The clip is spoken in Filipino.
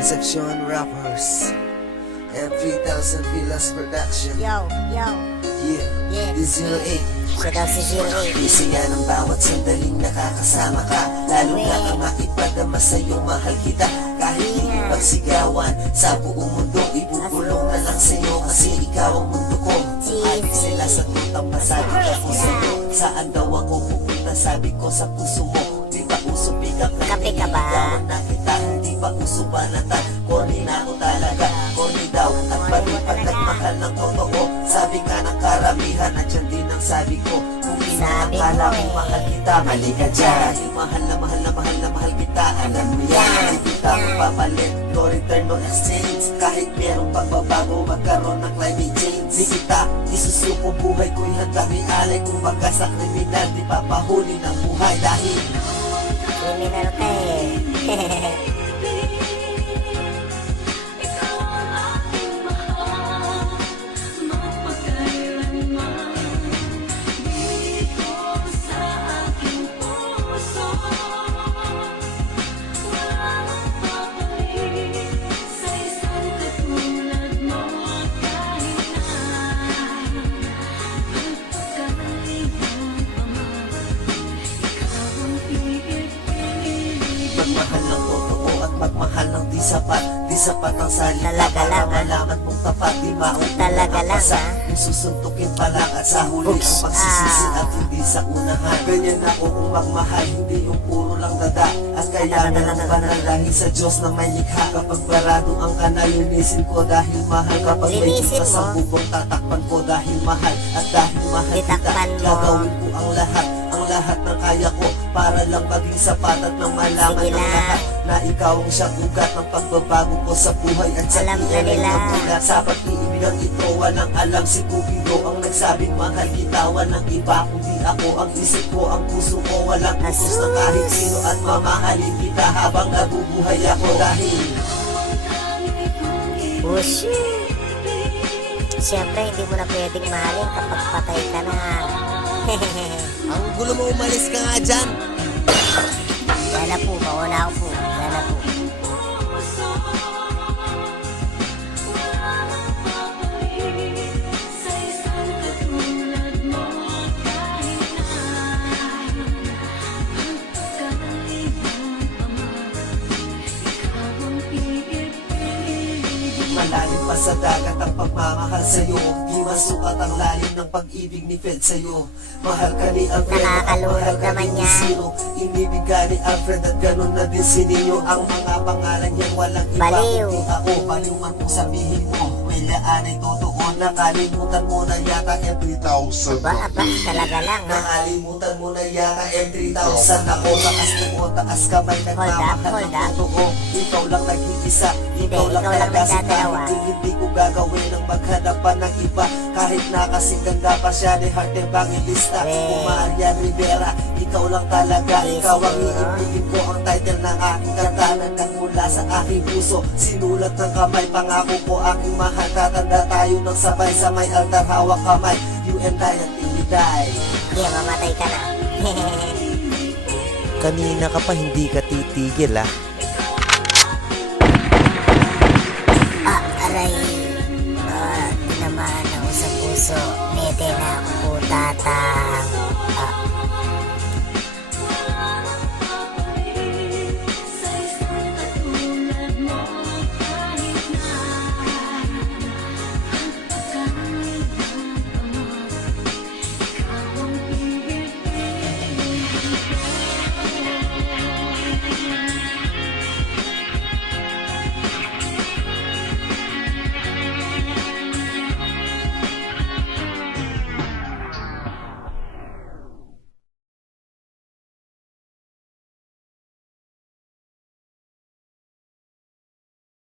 Concepcion Rappers M3000 Villas Production. Yo. Yeah, the 08. Siya daw si 08. Busy yan ang bawat sandaling nakakasama ka. Lalo na ang makipadama sa'yo, mahal kita. Kahit hindi pagsigawan sa buong mundo, ibubulong na lang sa'yo kasi ikaw ang mundo ko. Adik sila sa tutang masabi ka kung sa'yo. Saan daw ako pupunta, sabi ko sa puso mo. Di ba uso pick-up na Kape ka ba? niligawan na kita. Di ba uso banatan, corny na ako talaga. Corny daw at palipat nagmahal ng totoo. Sabi nga ng karamihan, nandiyan din ang sabi ko. Kung inaakala mo mahal kita, mali ka dyan. Mahal na mahal na mahal na mahal kita, alam mo yan. Hindi kita mapapalit, no return, no exchange. Kahit merong pagbabago, magkaroon ng climate change. Di kita isusuko, buhay ko'y handang ialay. Kung baga sa kriminal, di papahuli ng buhay. Dahil Criminal ka eh. magmahal ng totoo at magmahal ng di sapat. Di sapat ang salita Talaga para lang, ha? malaman mong tapat. Di maunang Talaga lang, makasa. ha? Kung susuntukin pa lang at sa huli ang pagsisisi at hindi sa unahan. Ganyan ako kung magmahal, hindi yung puro lang dada. At kaya na lang banal dahil sa Diyos na may likha. Kapag barado ang kanal, linisin ko dahil mahal. Kapag may Linisin butas ang mo. bubong, tatakpan ko dahil mahal. At dahil mahal kita, Itakpan mo. gagawin ko ang lahat ng kaya ko para lang maging sapat at nang malaman Sige ng na. lahat na ikaw ang siyang ugat ng pagbabago ko sa buhay at sa Alam na DNA nila. ng ulat. Sa pag-ibig ng ito, walang alam si Cupido ang nagsabing mahal kita, walang iba kundi ako. Ang isip ko, ang puso ko, walang utos na kahit sino at mamahalin kita habang nabubuhay ako dahil Push. Siyempre, hindi mo na pwedeng mahalin kapag patay ka na. ang gulo mo, umalis ka nga dyan. Sana po, mauna ako po. Sana po. Malalim pa sa dagat ang pagmamahal sa'yo. Di masukat ang lalim ng pag-ibig ni Fed sa'yo. Mahal ka ni Alfred at Nakakalunod mahal ka naman din ni yan. Sino. Inibig ka ni Alfred at ganun na din si Nino. Ang mga pangalan niyan walang iba Baliw. kundi ako. Baliw man kung sabihin mo, may laan ay totoo. Nakalimutan mo na yata M3000. Aba, talaga lang ha. Nakalimutan mo na yata M3000. Ako taas mo, taas kamay, nagmamahal hold ng up. totoo. Ikaw lang nag-iisa, ikaw lang ikaw lang talaga nagdadalawa. hindi ko gagawin ang maghanap pa ng iba. Kahit nakasiganda pa siya ni Heart Evangelista o Marian Rivera, ikaw lang talaga. Ikaw ang iibigin ko, ang title ng aking kanta na nagmula sa aking puso. Sinulat ng kamay, pangako ko aking mahal. Tatanda tayo ng sabay sa may altar, hawak kamay. You and I until we die. Yeah, mamatay ka na. Kanina ka pa hindi ka titigil ah. Aray. Tinamaan ako sa puso. Nete na ako tatang.